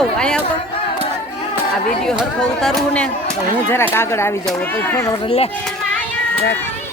કહું અહીંયા આવતો આ વિડીયો હરખો ઉતારવું ને તો હું જરાક આગળ આવી જાઉં તો ફોન લે રાખ.